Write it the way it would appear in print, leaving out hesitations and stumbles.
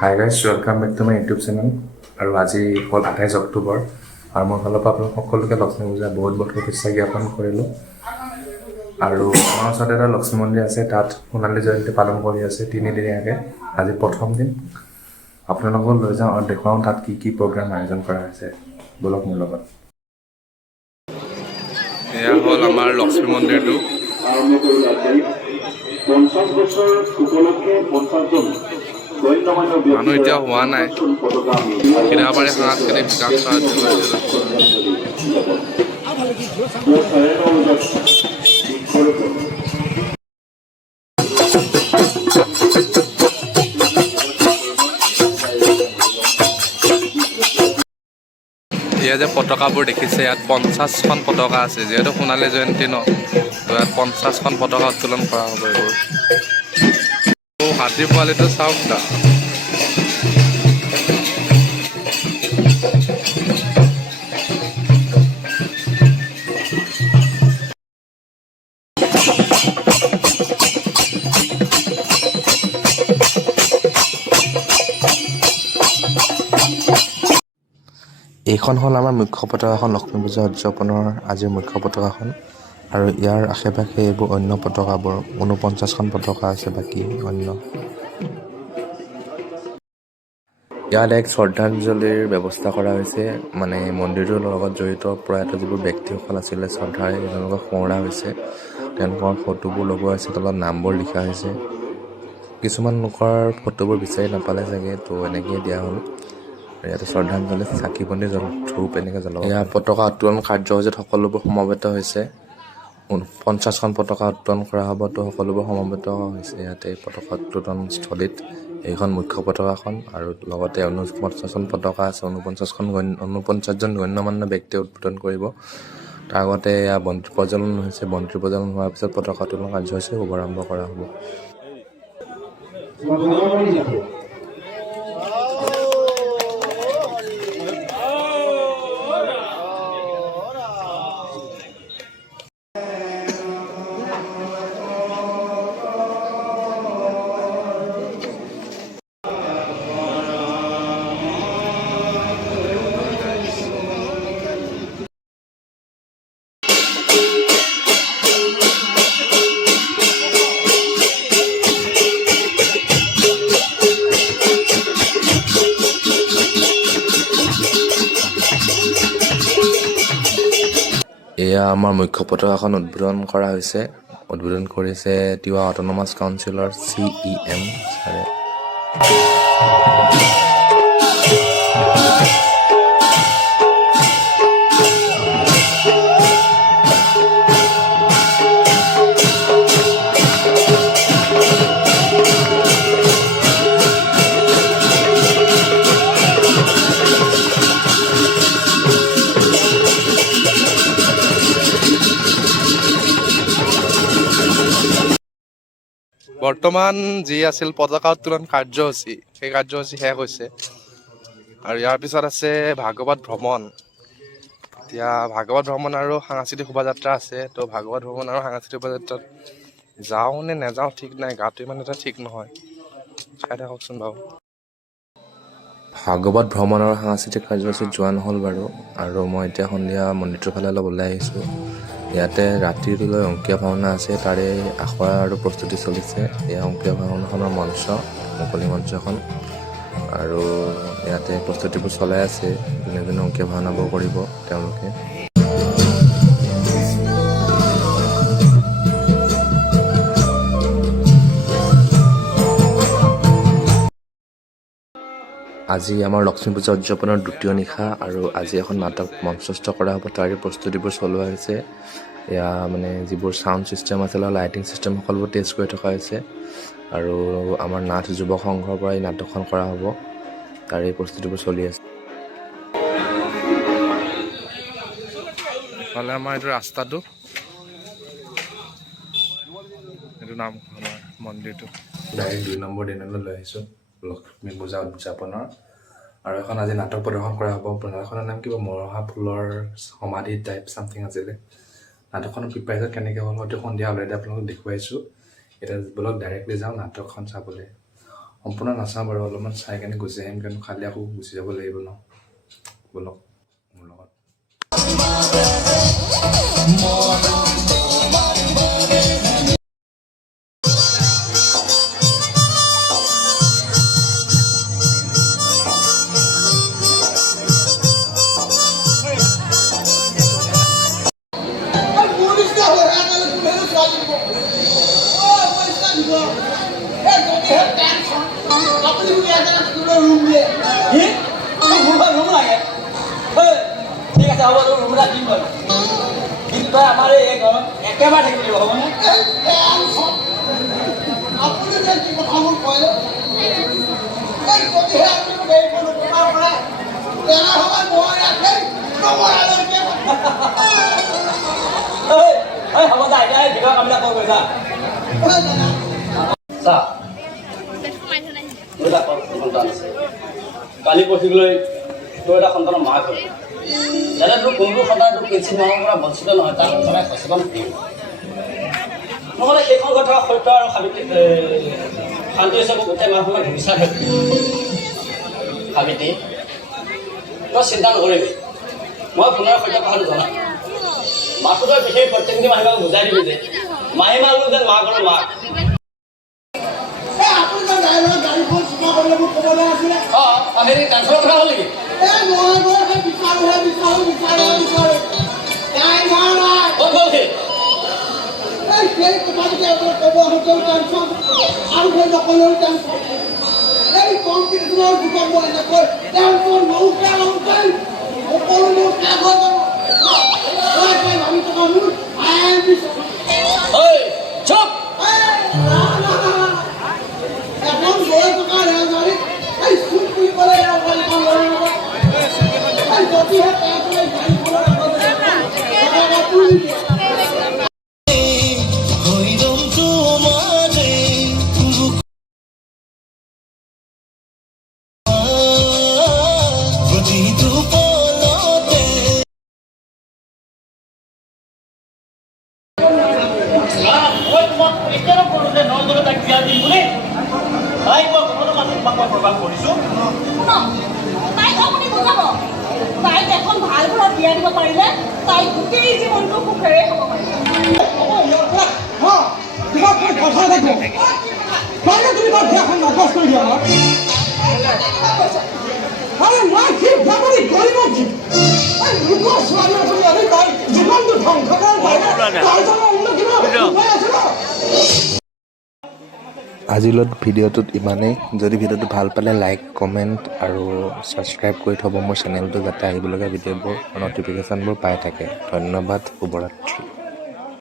High guys, welcome back to my YouTube channel. আৰু আজি হ'ল 28 অক্টোবৰ আৰু মোৰ ফালৰ পৰা আপোনালোক সকলোকে লক্ষ্মী পূজা বহুত বহুত শুভেচ্ছা জ্ঞাপন কৰিলোঁ। আৰু আমাৰ ওচৰতে এটা লক্ষ্মী মন্দিৰ আছে, তাত সোণালী জয়ন্তী পালন কৰি আছে তিনিদিনীয়াকৈ। আজি প্ৰথম দিন আপোনালোকক লৈ যাওঁ আৰু দেখুৱাওঁ তাত কি কি প্ৰগ্ৰাম আয়োজন কৰা হৈছে। বলক মোৰ লগত। এয়া হ'ল আমাৰ লক্ষ্মী মন্দিৰটো। 50 বছৰ উপলক্ষে 50জন মানুহ এতিয়া হোৱা নাই। খিৰাবাৰী সাংস্কৃতিক বিকাশ এয়া যে পতাকাবোৰ দেখিছে, ইয়াত 50খন পতাকা আছে। যিহেতু সোণালী জয়ন্তী ন, তো ইয়াত 50খন পতাকা উত্তোলন কৰা হ'ব। এইবোৰ হাতী পোৱালিটো চাওক না। এইখন হ'ল আমাৰ মুখ্য পতাকাখন, লক্ষ্মী পূজা উদযাপনৰ আজিৰ মুখ্য পতাকাখন। আৰু ইয়াৰ আশে পাশে এইবোৰ অন্য পতাকাবোৰ 49খন পতাকা আছে বাকী অন্য। ইয়াত এক শ্ৰদ্ধাঞ্জলিৰ ব্যৱস্থা কৰা হৈছে, মানে মন্দিৰটোৰ লগত জড়িত প্ৰয়াত যিবোৰ ব্যক্তিসকল আছিলে শ্ৰদ্ধাৰে তেওঁলোকক সোঁৱৰা হৈছে। তেওঁলোকৰ ফটোবোৰ লগোৱা হৈছে, তলত নামবোৰ লিখা হৈছে। কিছুমান লোকৰ ফটোবোৰ বিচাৰি নাপালে চাগে, তো এনেকৈয়ে দিয়া হ'ল। ইয়াতে শ্ৰদ্ধাঞ্জলি চাকি বন্তি ধূপ এনেকৈ জ্বলাব। ইয়াৰ পতাকা উত্তোলন কাৰ্যসূচীত সকলোবোৰ সমবেত হৈছে। 50খন পতাকা উত্তোলন কৰা হ'ব, তো সকলোবোৰ সমবেত হৈছে ইয়াতে পতাকা উত্তোলন স্থলীত। এইখন মুখ্য পতাকাখন আৰু লগতে 49খন পতাকা আছে। 49জন গণ্যমান্য ব্যক্তিয়ে উদ্বোধন কৰিব। তাৰ আগতে এয়া বন্তি প্ৰজ্বলন হৈছে। বন্তি প্ৰজ্বলন হোৱাৰ পিছত পতাকা উত্তোলন কাৰ্যসূচী শুভাৰম্ভ কৰা হ'ব। এয়া আমাৰ মুখ্য পতাকাখন উদ্বোধন কৰা হৈছে। উদ্বোধন কৰিছে তিৱা অট'নমাছ কাউন্সিলৰ CEM ছাৰে। বৰ্তমান যি আছিল পতাকা উত্তোলন কাৰ্যসূচী, সেই কাৰ্যসূচী শেষ হৈছে। আৰু ইয়াৰ পিছত আছে ভাগৱত ভ্ৰমণ। এতিয়া ভাগৱত ভ্ৰমণ আৰু সাংস্কৃতিক শোভাযাত্ৰা আছে। তো ভাগৱত ভ্ৰমণ আৰু সাংস্কৃতিক শোভাযাত্ৰাত যাওঁ নে নাযাওঁ ঠিক নাই, গাটো ইমান এটা ঠিক নহয়। চাই থাককচোন বাৰু। ভাগৱত ভ্ৰমণ আৰু সাংস্কৃতিক কাৰ্যসূচীত যোৱা নহ'ল বাৰু। আৰু মই এতিয়া সন্ধিয়া মন্দিৰটোৰ ফালে অলপ ওলাই আহিছোঁ। ইয়াতে ৰাতিলৈ অংকীয়া ভাওনা আছে, তাৰে আখৰা আৰু প্ৰস্তুতি চলিছে। এয়া অংকীয়া ভাওনাখনৰ মঞ্চ, মুকলি মঞ্চ এখন। আৰু ইয়াতে প্ৰস্তুতিবোৰ চলাই আছে। যোনে যোনে অংকীয়া ভাওনাবোৰ কৰিব তেওঁলোকে। আজি আমাৰ লক্ষ্মী পূজা উদযাপনৰ দ্বিতীয় নিশা আৰু আজি এখন নাটক মঞ্চস্থ কৰা হ'ব, তাৰে প্ৰস্তুতিবোৰ চলোৱা হৈছে। এয়া মানে যিবোৰ ছাউণ্ড ছিষ্টেম আছে, লাইটিং ছিষ্টেম সকলোবোৰ টেষ্ট কৰি থকা হৈছে। আৰু আমাৰ নাথ যুৱক সংঘৰ পৰা এই নাটকখন কৰা হ'ব, তাৰে প্ৰস্তুতিবোৰ চলি আছে। ইফালে আমাৰ এইটো ৰাস্তাটো, এইটো নাম আমাৰ মন্দিৰটো। ডাইৰেক্ট 2 নম্বৰ দিনলৈ লৈ আহিছোঁ লক্ষ্মী পূজা উদযাপনৰ। আৰু এখন আজি নাটক প্ৰদৰ্শন কৰা হ'ব। নাটকখনৰ নাম কিবা মৰহা ফুলৰ সমাধি টাইপ চামথিং আছিলে। নাটকখনৰ প্ৰিপাৰেশ্যন কেনেকৈ হ'ল হয়তো সন্ধিয়া অলৰেডি আপোনালোকক দেখুৱাইছোঁ। এতিয়া বলক ডাইৰেক্টলি যাওঁ নাটকখন চাবলৈ। সম্পূৰ্ণ নাচাওঁ বাৰু, অলপমান চাই কেনে গুচি আহিম, কিন্তু খালি আকৌ গুচি যাব লাগিব ন। ব'লক মোৰ লগত। ঠিক আছে, হ'ব, তোৰ ৰুমটা দিম বাৰু, কিন্তু তই আমাৰ এই ঘৰত একেবাৰে থাকিব লাগিব, হ'বনে? আপুনি যে কি কথাবোৰ কয়, হ'ব দা, এতিয়া ভিতৰৰ কামবিলাক কৰ কৰিছা। কালি পৰহিলৈ তোৰ এটা সন্তানৰ মাক হ'ল, যাতে তোৰ কোনটো সন্তান তোৰ কিঞ্চিত মানুহৰ পৰা বঞ্চিত নহয়, তাৰ সদায় সচেতন থাকিব। নহ'লে সেইখন ঘৰত থকা সত্য আৰু শান্তি হৈছে মোক গোটেই মানুহখনক বিচাৰ থাকিব। সাবিত্ৰী, তই চিন্তা নকৰিবি, মই পুনৰ সত্য কথাটো জনাম। মাকো তই বিশেষ প্ৰত্যেকটি মাহীমাক বুজাই দিবি যে মাহীমাক যেন মাক আৰু মাক। হেৰি টেনচনৰ কথা হ'ল নেকি? চুপ! তাইক এখন ভাল ঘৰত বিয়া দিব পাৰিলে তাই গোটেই জীৱনটো সুখেৰে হ'ব পাৰিব। আজিলৈ ভিডিঅ'টোত ইমানেই। যদি ভিডিঅ'টো ভাল পালে লাইক, কমেণ্ট আৰু ছাবস্ক্ৰাইব কৰি থ'ব মোৰ চেনেলটো, যাতে আহিবলগীয়া ভিডিঅ'বোৰ ন'টিফিকেশ্যনবোৰ পাই থাকে। ধন্যবাদ, শুভৰাত্ৰি।